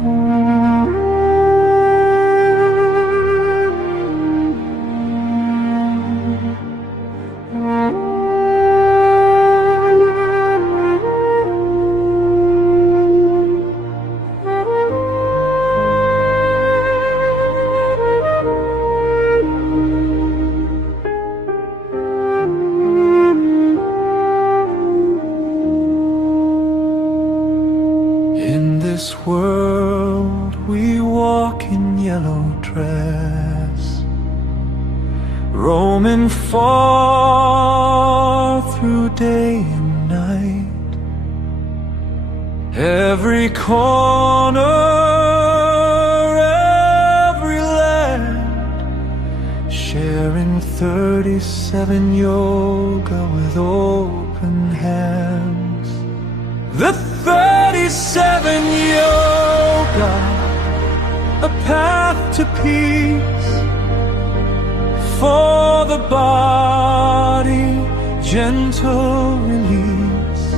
In this world we walk in yellow dress, roaming far through day and night. Every corner, every land, sharing 37 yoga with open hands. The 37 yoga, a path to peace for the body, gentle release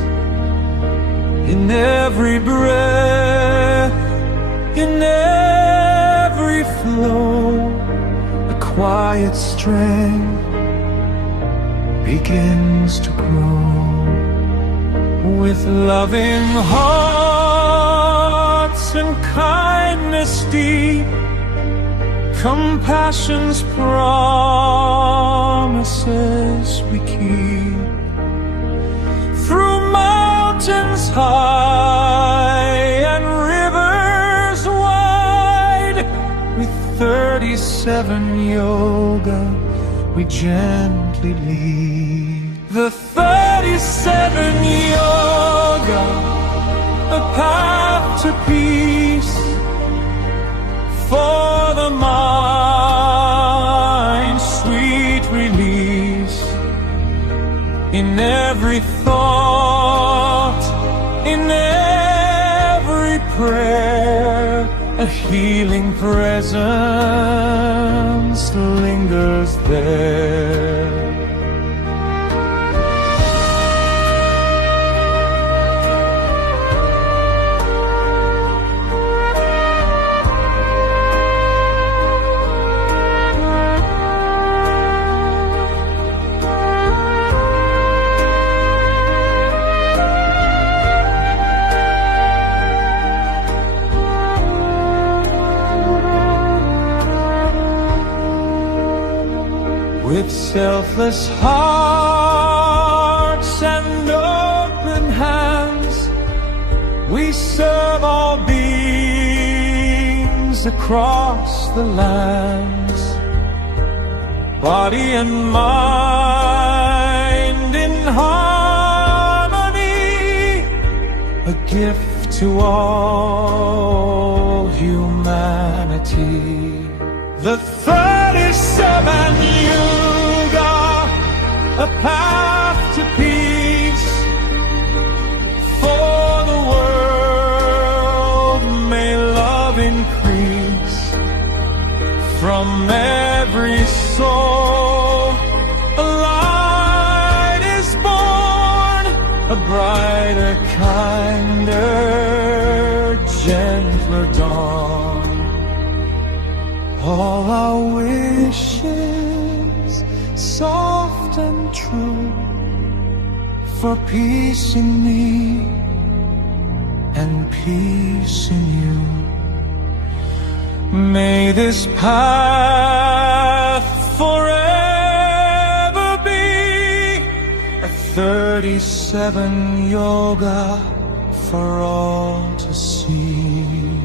in every breath, in every flow. A quiet strength begins to grow. With loving hearts and kindness deep, compassion's promises we keep. Through mountains high and rivers wide, with 37 yoga we gently lead. The 37 yoga, a path to peace for the mind, sweet release in every thought, in every prayer. A healing presence lingers there. With selfless hearts and open hands, we serve all beings across the lands. Body and mind in harmony, a gift to all humanity. The 37 yoga, a path to peace for the world. May love increase from every soul. A light is born, a brighter, kinder, gentler dawn. All our wishes, soft and true, for peace in me and peace in you. May this path forever be a 37 yoga for all to see.